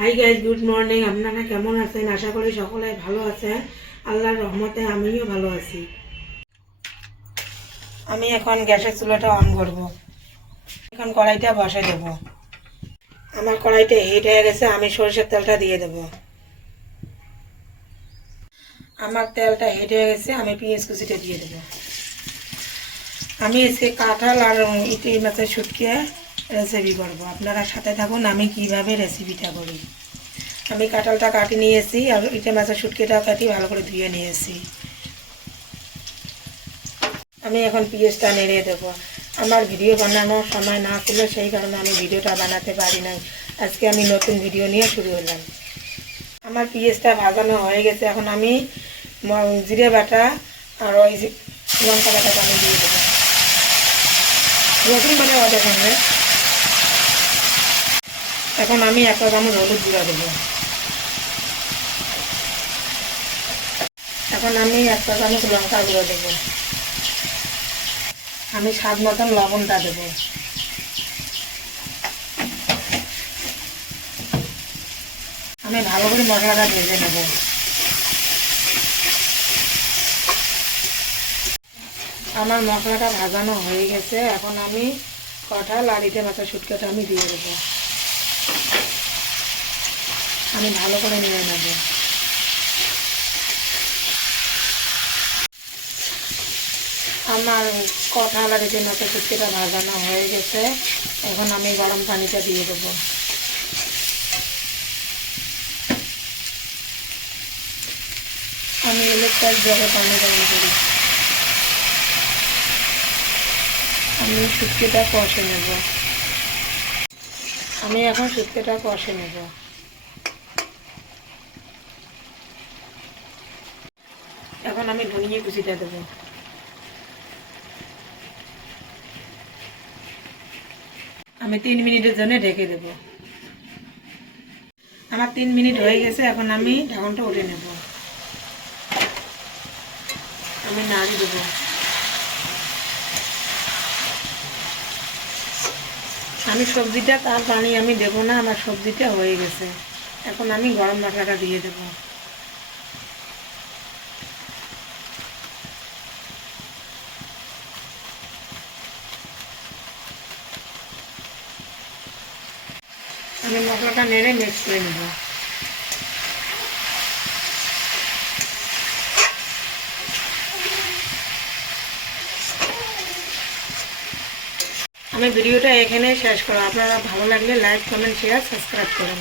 Hi guys good morning আপনারা কেমন আছেন? আশা করি সকলে ভালো আছেন। আল্লাহর রহমতে আমিও ভালো আছি। আমি এখন গ্যাসের চুলাটা অন করব। এখন কড়াইটা বসে দেব। আমার কড়াইটা হিট হয়ে গেছে, আমি সরষের তেলটা দিয়ে দেব। আমার তেলটা হিট হয়ে গেছে, আমি পেঁয়াজ কুচিটা দিয়ে দেব। আমি আজকে কাঁঠাল আর ইটি মাছের শুটকে রেসিপি করব। আপনারা সাথে থাকুন, আমি কীভাবে রেসিপিটা করি। আমি কাঁঠালটা কাটি নিয়েছি, আর ইটে মাছের শুটকিটাও কাটি, ভালো করে ধুয়ে নিয়েছি। আমি এখন পেঁয়াজটা নেড়ে দেবো। আমার ভিডিও বানানোর সময় না ছিল সেই কারণে আমি ভিডিওটা বানাতে পারি নাই। আজকে আমি নতুন ভিডিও নিয়ে শুরু হলাম। আমার পেঁয়াজটা ভাজানো হয়ে গেছে, এখন আমি জিরে বাটা আর ওই লঙ্কা বাটাটা আমি দিয়ে দেবো। রসুন বাটা বাটা এখন আমি একটা চামচ হলুদ গুঁড়া দেবো। এখন আমি একটা চামচ লঙ্কা গুঁড়ো দেবো। আমি স্বাদ মতন লবণটা দেবো। আমি ভালো করে মশলাটা ভেজে নেব। আমার মশলাটা ভাজানো হয়ে গেছে। এখন আমি কঠাল আর ইটে মাছের শুটকাটা আমি দিয়ে দেবো। আমি ভালো করে নিয়ে নেব। আমার কঠাল আর ইটে মাছের শুটকিটা ভাজানো হয়ে গেছে, এখন আমি গরম পানিটা দিয়ে দেবো। আমি ইলেকট্রিক জগে পানি গরম করি। আমি শুটকিটা কষে নেব। আমি এখন শুটকিটা কষে নেব। এখন আমি ধনিয়ে কুচিটা দেবো। আমি তিন মিনিটের জন্য ঢেকে দেব। আমার তিন মিনিট হয়ে গেছে, এখন আমি ঢাকনটা উঠে নেব। আমি নাড়ি দেবো। আমি সবজিটা, তার পানি আমি দেবো না, আমার সবজিটা হয়ে গেছে। এখন আমি গরম মশলাটা দিয়ে দেবো। আমি মশলাটা নেড়ে মিক্স করে নেব। আমি ভিডিওটা এখানেই শেষ করো আপনারা ভালো লাগলে লাইক কমেন্ট শেয়ার সাবস্ক্রাইব করুন।